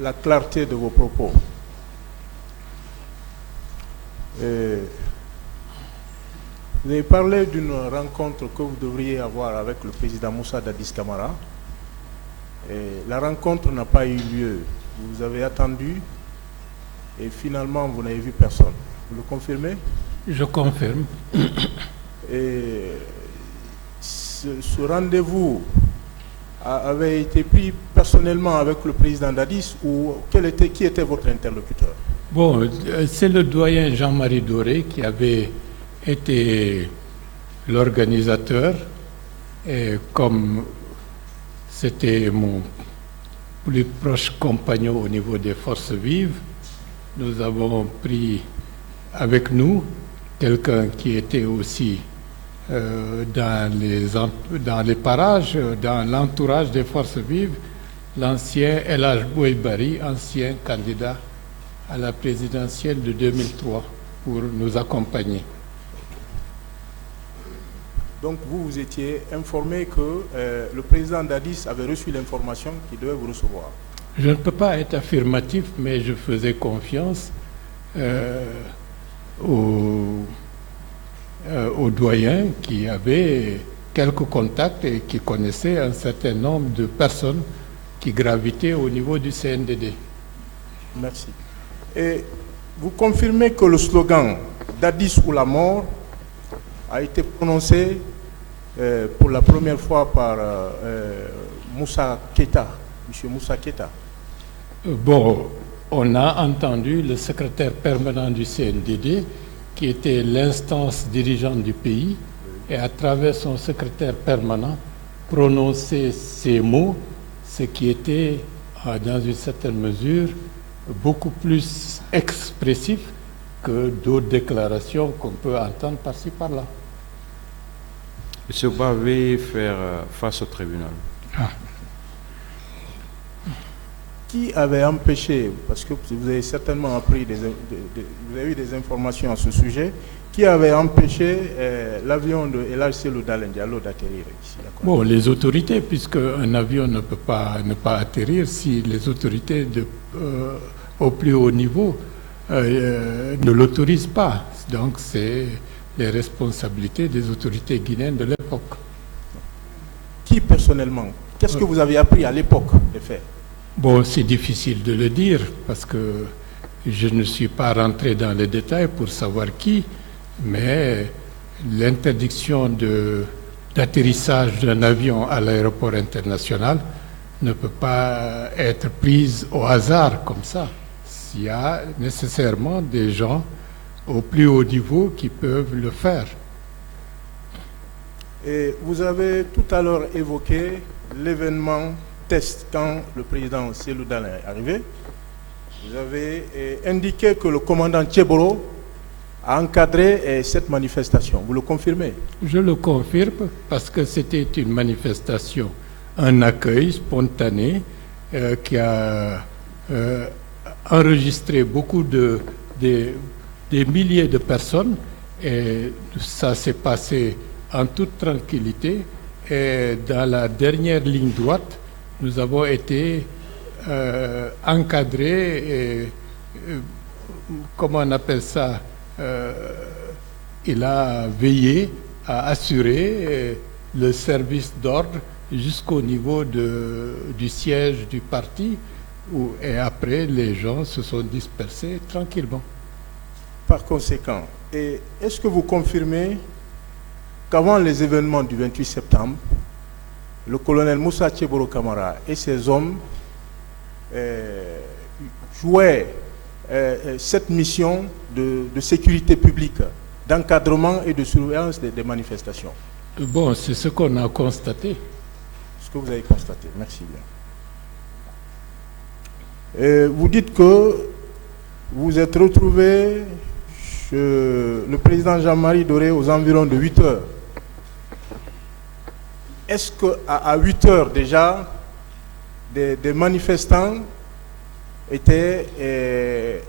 la clarté de vos propos. Vous avez parlé d'une rencontre que vous devriez avoir avec le président Moussa Dadis Camara. La rencontre n'a pas eu lieu. Vous avez attendu et finalement vous n'avez vu personne. Vous le confirmez? Je confirme. Et ce rendez-vous avait été pris personnellement avec le président Dadis ou qui était votre interlocuteur? Bon, c'est le doyen Jean-Marie Doré qui avait été l'organisateur, et comme c'était mon plus proche compagnon au niveau des forces vives, nous avons pris avec nous quelqu'un qui était aussi dans les parages, dans l'entourage des forces vives, l'ancien El Hadj Bouibari, ancien candidat à la présidentielle de 2003, pour nous accompagner. Donc vous étiez informé que le président Dadis avait reçu l'information qu'il devait vous recevoir? Je ne peux pas être affirmatif, mais je faisais confiance au doyen qui avait quelques contacts et qui connaissait un certain nombre de personnes qui gravitaient au niveau du CNDD. Merci. Et vous confirmez que le slogan Dadis ou la mort a été prononcé pour la première fois par Moussa Keïta, M. Moussa Keïta? Bon, on a entendu le secrétaire permanent du CNDD, qui était l'instance dirigeante du pays, et à travers son secrétaire permanent, prononcer ces mots, ce qui était, dans une certaine mesure, beaucoup plus expressif que d'autres déclarations qu'on peut entendre par-ci par-là. Monsieur, vous pouvez faire face au tribunal. Qui avait empêché, parce que vous avez certainement appris, vous avez eu des informations à ce sujet, qui avait empêché l'avion de El Hadj Cellou Dalein Diallo d'atterrir ici? Bon, les autorités, puisque un avion ne peut pas ne pas atterrir si les autorités au plus haut niveau ne l'autorisent pas. Donc c'est les responsabilités des autorités guinéennes de l'époque. Qui personnellement? Qu'est-ce que vous avez appris à l'époque des faits? Bon, c'est difficile de le dire parce que je ne suis pas rentré dans les détails pour savoir qui, mais l'interdiction d'atterrissage d'un avion à l'aéroport international ne peut pas être prise au hasard comme ça. Il y a nécessairement des gens au plus haut niveau qui peuvent le faire. Et vous avez tout à l'heure évoqué l'événement test quand le président Cellou Dalein est arrivé. Vous avez indiqué que le commandant Tcheboro a encadré cette manifestation. Vous le confirmez? Je le confirme parce que c'était une manifestation, un accueil spontané qui a enregistré beaucoup des milliers de personnes, et ça s'est passé en toute tranquillité, et dans la dernière ligne droite, nous avons été encadrés et, comment on appelle ça, il a veillé à assurer le service d'ordre jusqu'au niveau du siège du parti, et après les gens se sont dispersés tranquillement. Par conséquent, est-ce que vous confirmez qu'avant les événements du 28 septembre, le colonel Moussa Tcheboro Camara et ses hommes jouaient cette mission de sécurité publique, d'encadrement et de surveillance des manifestations? Bon, c'est ce qu'on a constaté. Ce que vous avez constaté, merci bien. Et vous dites que vous êtes retrouvé chez le président Jean-Marie Doré aux environs de 8 heures. Est-ce qu'à 8 heures déjà, des manifestants étaient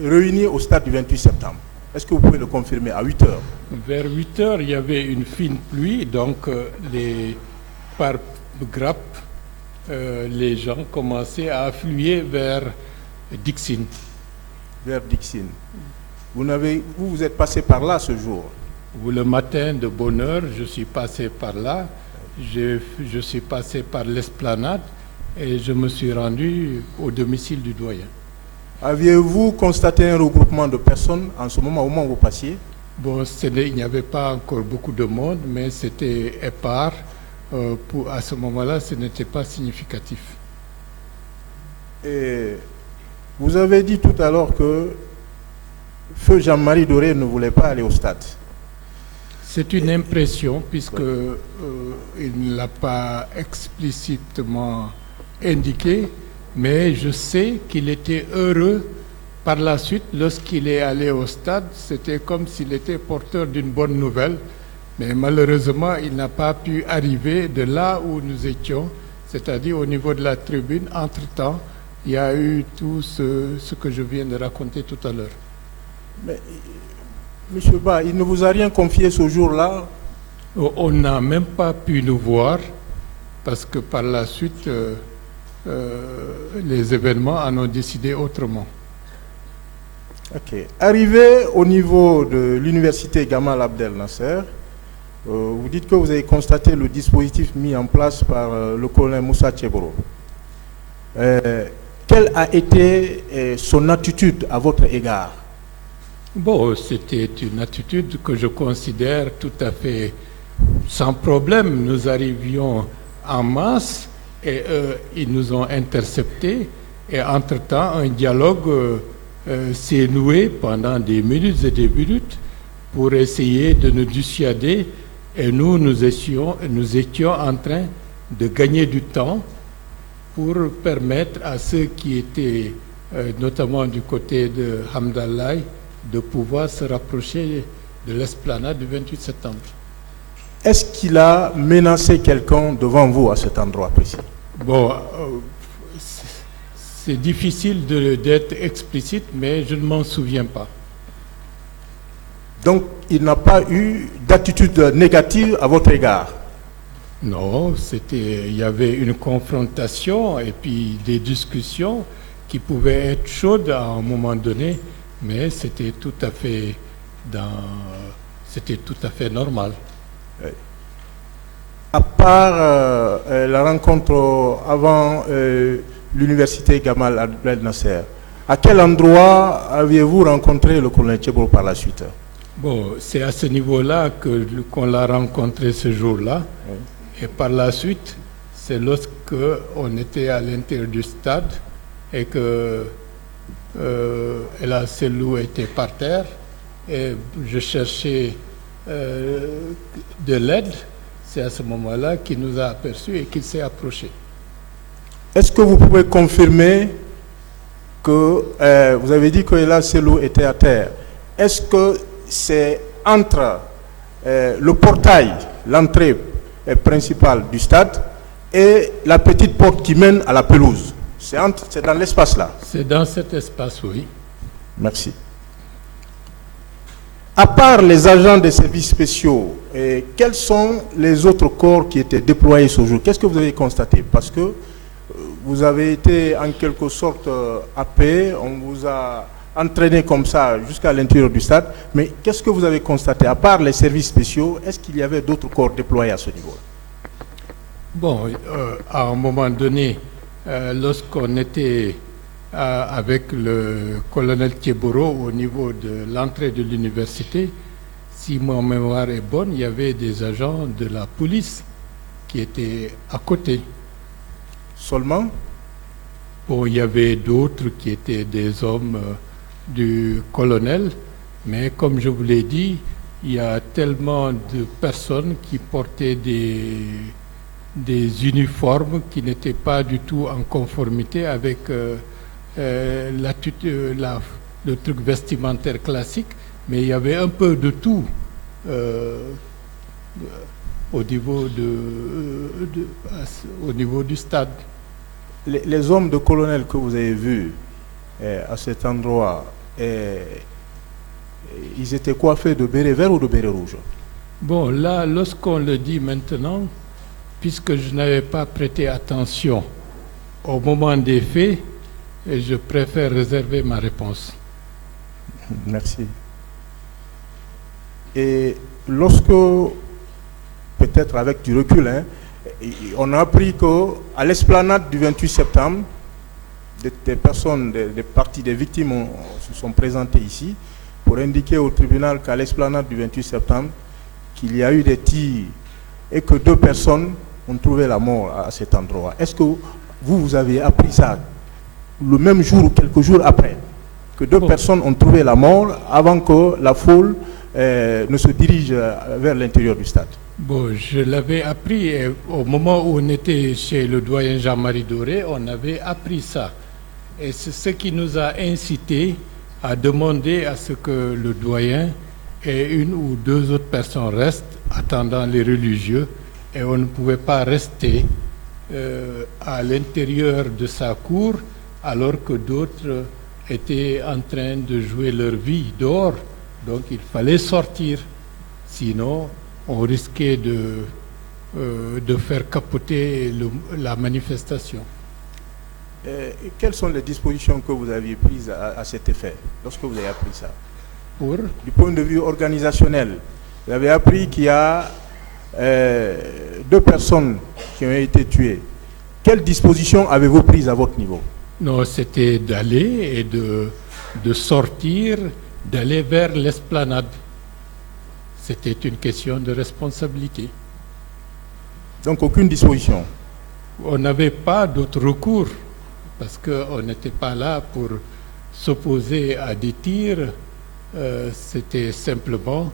réunis au stade du 28 septembre? Est-ce que vous pouvez le confirmer à 8 heures? Vers 8 heures, il y avait une fine pluie, donc par grappe, les gens commençaient à affluer vers Dixine. vers Dixine. Vous êtes passé par là ce jour. Le matin, de bonne heure, je suis passé par là. Je suis passé par l'esplanade et je me suis rendu au domicile du doyen. Aviez-vous constaté un regroupement de personnes en ce moment, au moment où vous passiez? Bon, il n'y avait pas encore beaucoup de monde, mais c'était épars. À ce moment-là, ce n'était pas significatif. Et vous avez dit tout à l'heure que Feu Jean-Marie Doré ne voulait pas aller au stade. C'est une impression, puisque il ne l'a pas explicitement indiqué, mais je sais qu'il était heureux par la suite. Lorsqu'il est allé au stade, c'était comme s'il était porteur d'une bonne nouvelle, mais malheureusement, il n'a pas pu arriver de là où nous étions, c'est-à-dire au niveau de la tribune. Entre-temps, il y a eu tout ce que je viens de raconter tout à l'heure. Mais, Monsieur Ba, il ne vous a rien confié ce jour-là? On n'a même pas pu nous voir parce que par la suite, les événements en ont décidé autrement. Ok. Arrivé au niveau de l'université Gamal Abdel Nasser, vous dites que vous avez constaté le dispositif mis en place par le colonel Moussa Tcheboro. Quelle a été son attitude à votre égard? Bon, c'était une attitude que je considère tout à fait sans problème. Nous arrivions en masse et ils nous ont interceptés. Et entre-temps, un dialogue s'est noué pendant des minutes et des minutes pour essayer de nous dissuader. Et nous étions en train de gagner du temps pour permettre à ceux qui étaient, notamment du côté de Hamdallah, de pouvoir se rapprocher de l'esplanade du 28 septembre. Est-ce qu'il a menacé quelqu'un devant vous à cet endroit précis? Bon, c'est difficile d'être explicite, mais je ne m'en souviens pas. Donc, il n'a pas eu d'attitude négative à votre égard? Non, il y avait une confrontation et puis des discussions qui pouvaient être chaudes à un moment donné, mais c'était tout à fait normal. À part la rencontre avant l'université Gamal Abdel Nasser, à quel endroit aviez-vous rencontré le colonel Tcheboro par la suite? Bon, c'est à ce niveau-là qu'on l'a rencontré ce jour-là. Oui. Et par la suite, c'est lorsqu'on était à l'intérieur du stade et que Ella Selou était par terre et je cherchais de l'aide. C'est à ce moment-là qu'il nous a aperçus et qu'il s'est approché. Est-ce que vous pouvez confirmer que vous avez dit que Ella Selou était à terre? Est-ce que c'est entre le portail, l'entrée principale du stade et la petite porte qui mène à la pelouse? C'est dans l'espace là? C'est dans cet espace, oui. Merci. À part les agents des services spéciaux, quels sont les autres corps qui étaient déployés ce jour? Qu'est-ce que vous avez constaté? Parce que vous avez été en quelque sorte happé, on vous a entraîné comme ça jusqu'à l'intérieur du stade, mais qu'est-ce que vous avez constaté? À part les services spéciaux, est-ce qu'il y avait d'autres corps déployés à ce niveau? Bon, à un moment donné, lorsqu'on était avec le colonel Tcheboro au niveau de l'entrée de l'université, si ma mémoire est bonne, il y avait des agents de la police qui étaient à côté. Seulement? Bon, il y avait d'autres qui étaient des hommes du colonel, mais comme je vous l'ai dit, il y a tellement de personnes qui portaient des uniformes qui n'étaient pas du tout en conformité avec le truc vestimentaire classique, mais il y avait un peu de tout au niveau du stade. Les hommes de colonel que vous avez vus à cet endroit, ils étaient coiffés de béret vert ou de béret rouge? Bon, là, lorsqu'on le dit maintenant, puisque je n'avais pas prêté attention au moment des faits, et je préfère réserver ma réponse. Merci. Et lorsque, peut-être avec du recul, on a appris qu'à l'esplanade du 28 septembre, des personnes, des parties des victimes se sont présentées ici pour indiquer au tribunal qu'à l'esplanade du 28 septembre, qu'il y a eu des tirs et que 2 personnes ont trouvé la mort à cet endroit. Est-ce que vous avez appris ça le même jour ou quelques jours après, que 2 personnes ont trouvé la mort avant que la foule ne se dirige vers l'intérieur du stade? Bon, je l'avais appris au moment où on était chez le doyen Jean-Marie Doré, on avait appris ça. Et c'est ce qui nous a incité à demander à ce que le doyen et 1 ou 2 autres personnes restent attendant les religieux, et on ne pouvait pas rester à l'intérieur de sa cour alors que d'autres étaient en train de jouer leur vie dehors. Donc il fallait sortir, sinon on risquait de faire capoter la manifestation. Quelles sont les dispositions que vous aviez prises à cet effet, lorsque vous avez appris ça? Du point de vue organisationnel, vous avez appris qu'il y a 2 personnes qui ont été tuées. Quelles dispositions avez-vous prises à votre niveau? Non, c'était d'aller et de sortir, d'aller vers l'esplanade. C'était une question de responsabilité. Donc aucune disposition? On n'avait pas d'autre recours, parce qu'on n'était pas là pour s'opposer à des tirs. C'était simplement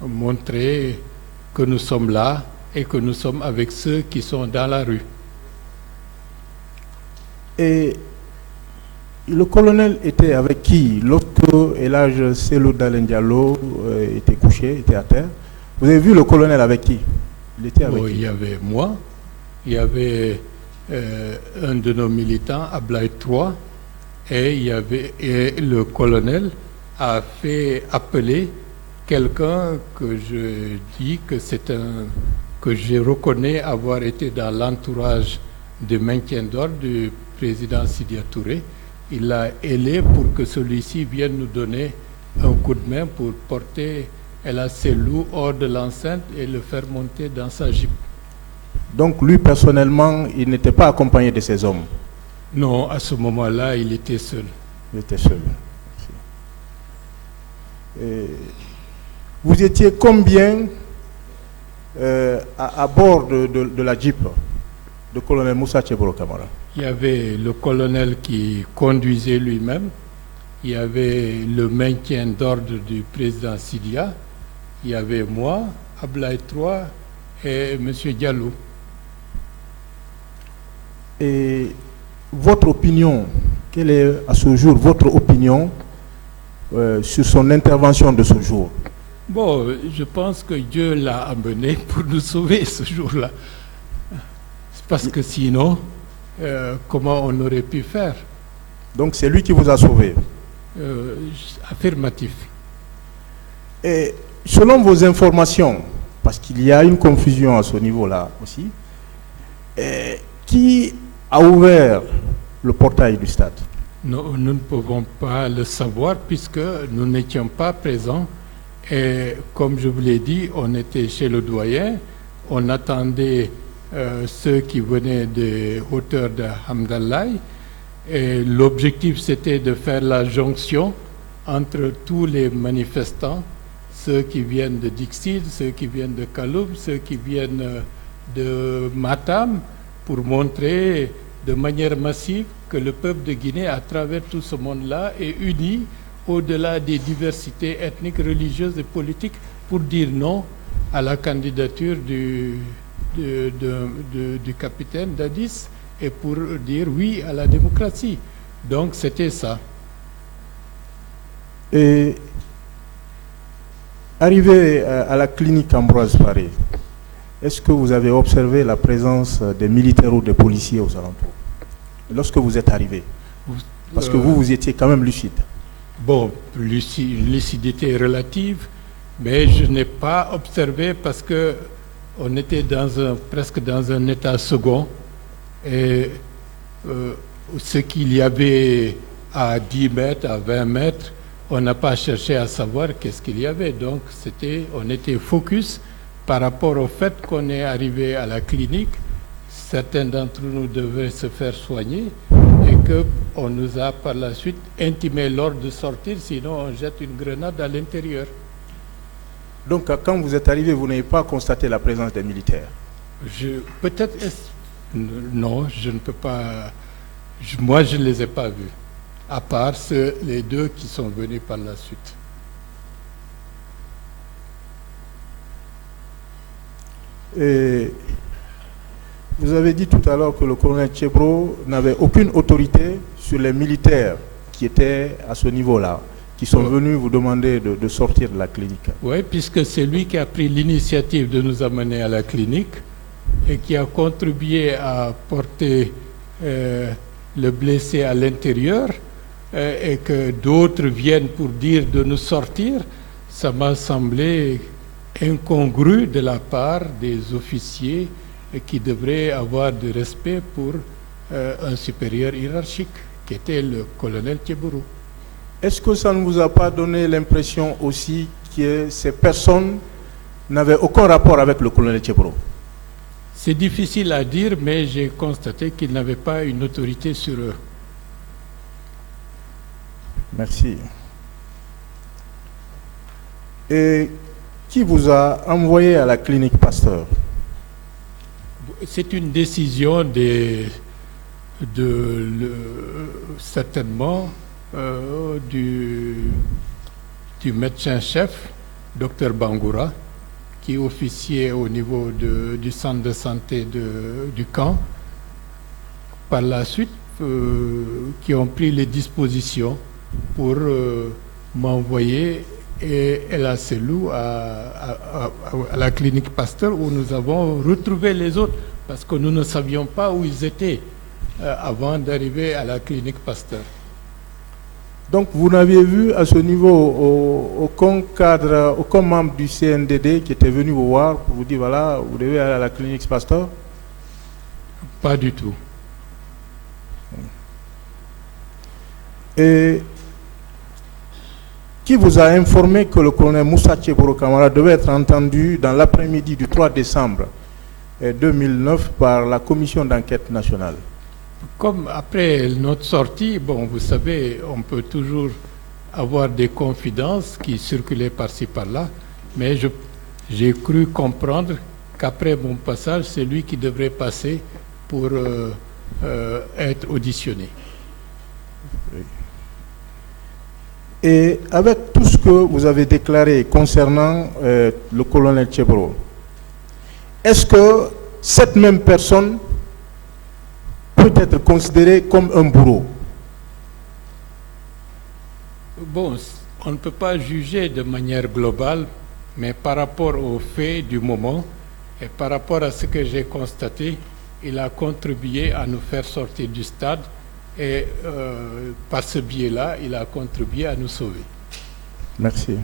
montrer que nous sommes là et que nous sommes avec ceux qui sont dans la rue. Et le colonel était avec qui lorsque Elhadj Cellou Dalein Diallo était couché, était à terre? Vous avez vu le colonel avec qui? Il était avec qui? Il y avait moi, il y avait un de nos militants, Ablaye III, et le colonel a fait appeler quelqu'un que je dis que je reconnais avoir été dans l'entourage de maintien d'ordre du président Sidya Touré. Il l'a ailé pour que celui-ci vienne nous donner un coup de main pour porter Elhadj Cellou hors de l'enceinte et le faire monter dans sa Jeep. Donc lui personnellement, il n'était pas accompagné de ses hommes? Non, à ce moment-là, il était seul. Il était seul. Et vous étiez combien à bord de la Jeep de colonel Moussa Tchebolo Camara? Il y avait le colonel qui conduisait lui-même, il y avait le maintien d'ordre du président Sidya, il y avait moi, Ablaye III et M. Diallo. Et votre opinion, quelle est à ce jour votre opinion sur son intervention de ce jour? Bon, je pense que Dieu l'a amené pour nous sauver ce jour-là. Parce que sinon, comment on aurait pu faire? Donc c'est lui qui vous a sauvé? Affirmatif. Et selon vos informations, parce qu'il y a une confusion à ce niveau-là aussi, qui a ouvert le portail du stade? Nous ne pouvons pas le savoir puisque nous n'étions pas présents. Et comme je vous l'ai dit, on était chez le doyen, on attendait ceux qui venaient des hauteurs de Hamdallaye. Et l'objectif, c'était de faire la jonction entre tous les manifestants, ceux qui viennent de Dixit, ceux qui viennent de Kaloum, ceux qui viennent de Matam, pour montrer de manière massive que le peuple de Guinée, à travers tout ce monde-là, est uni au-delà des diversités ethniques, religieuses et politiques pour dire non à la candidature du capitaine Dadis et pour dire oui à la démocratie. Donc c'était ça. Et arrivé à la clinique Ambroise Paré, est-ce que vous avez observé la présence des militaires ou des policiers aux alentours lorsque vous êtes arrivé? Parce que vous étiez quand même lucide. Bon, lucidité relative, mais je n'ai pas observé parce que on était presque dans un état second et ce qu'il y avait à 10 mètres, à 20 mètres, on n'a pas cherché à savoir qu'est-ce qu'il y avait. Donc on était focus par rapport au fait qu'on est arrivé à la clinique. Certains d'entre nous devaient se faire soigner et qu'on nous a par la suite intimé l'ordre de sortir, sinon on jette une grenade à l'intérieur. Donc quand vous êtes arrivé, vous n'avez pas constaté la présence des militaires? Peut-être, non, je ne peux pas. Moi, je ne les ai pas vus, à part les deux qui sont venus par la suite. Et vous avez dit tout à l'heure que le colonel Tchebro n'avait aucune autorité sur les militaires qui étaient à ce niveau-là, qui sont venus vous demander de sortir de la clinique. Oui, puisque c'est lui qui a pris l'initiative de nous amener à la clinique et qui a contribué à porter le blessé à l'intérieur et que d'autres viennent pour dire de nous sortir, ça m'a semblé incongru de la part des officiers qui devraient avoir du respect pour un supérieur hiérarchique, qui était le colonel Tchebro. Est-ce que ça ne vous a pas donné l'impression aussi que ces personnes n'avaient aucun rapport avec le colonel Tchebro? C'est difficile à dire, mais j'ai constaté qu'ils n'avaient pas une autorité sur eux. Merci. Et qui vous a envoyé à la clinique Pasteur? C'est une décision certainement du médecin-chef, Dr Bangoura, qui officiait au niveau du centre de santé du camp. Par la suite, qui ont pris les dispositions pour m'envoyer et El Selou à la clinique Pasteur, où nous avons retrouvé les autres, parce que nous ne savions pas où ils étaient avant d'arriver à la clinique Pasteur. Donc vous n'aviez vu à ce niveau aucun cadre, aucun membre du CNDD qui était venu vous voir pour vous dire voilà, vous devez aller à la clinique Pasteur? Pas du tout. Et qui vous a informé que le colonel Moussa Tchebro Camara devait être entendu dans l'après-midi du 3 décembre 2009 par la commission d'enquête nationale? Comme après notre sortie, bon, vous savez, on peut toujours avoir des confidences qui circulaient par-ci par-là, mais j'ai cru comprendre qu'après mon passage, c'est lui qui devrait passer pour être auditionné. Oui. Et avec tout ce que vous avez déclaré concernant le colonel Tchebro, est-ce que cette même personne peut être considérée comme un bourreau? Bon, on ne peut pas juger de manière globale, mais par rapport aux faits du moment et par rapport à ce que j'ai constaté, il a contribué à nous faire sortir du stade et par ce biais-là, il a contribué à nous sauver. Merci.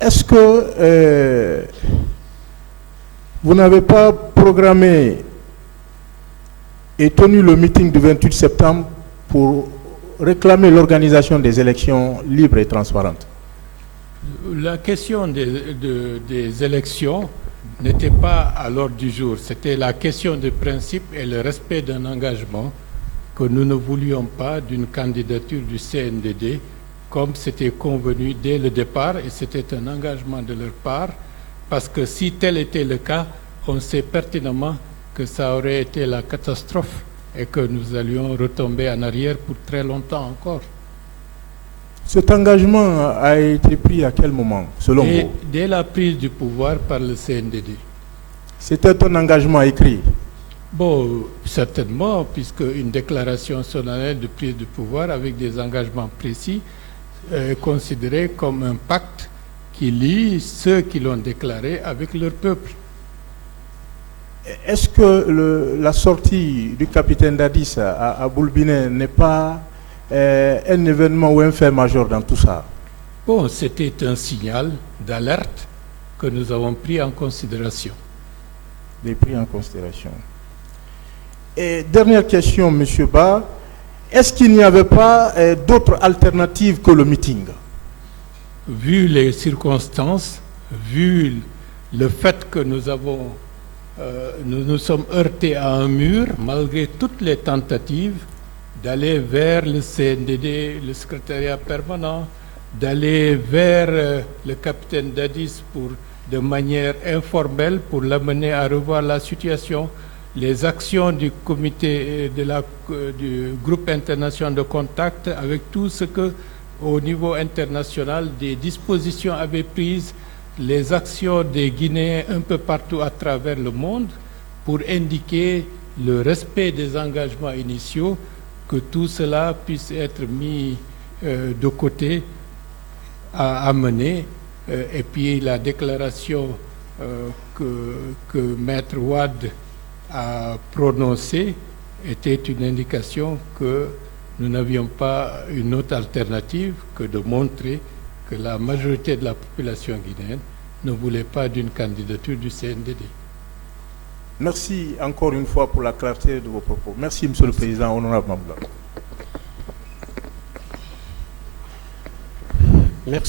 Est-ce que vous n'avez pas programmé et tenu le meeting du 28 septembre pour réclamer l'organisation des élections libres et transparentes? La question des élections n'était pas à l'ordre du jour. C'était la question de principe et le respect d'un engagement que nous ne voulions pas d'une candidature du CNDD, comme c'était convenu dès le départ, et c'était un engagement de leur part, parce que si tel était le cas, on sait pertinemment que ça aurait été la catastrophe et que nous allions retomber en arrière pour très longtemps encore. Cet engagement a été pris à quel moment, selon vous? Dès la prise du pouvoir par le CNDD. C'était un engagement écrit? Bon, certainement, puisque une déclaration solennelle de prise de pouvoir avec des engagements précis est considérée comme un pacte qui lie ceux qui l'ont déclaré avec leur peuple. Est-ce que la sortie du capitaine Dadis à Boulbinet n'est pas un événement ou un fait majeur dans tout ça? Bon, c'était un signal d'alerte que nous avons pris en considération. Pris en considération. Et dernière question, M. Ba. Est-ce qu'il n'y avait pas d'autres alternatives que le meeting? Vu les circonstances, vu le fait que nous nous sommes heurtés à un mur, malgré toutes les tentatives d'aller vers le CNDD, le secrétariat permanent, d'aller vers le capitaine Dadis de manière informelle pour l'amener à revoir la situation, les actions du comité du groupe international de contact avec tout ce que au niveau international des dispositions avaient prises, les actions des Guinéens un peu partout à travers le monde pour indiquer le respect des engagements initiaux, que tout cela puisse être mis de côté à mener. Et puis la déclaration que Maître Wade a prononcée était une indication que nous n'avions pas une autre alternative que de montrer que la majorité de la population guinéenne ne voulait pas d'une candidature du CNDD. Merci encore une fois pour la clarté de vos propos. Merci, Monsieur le Président, honorable Mamoula. Merci.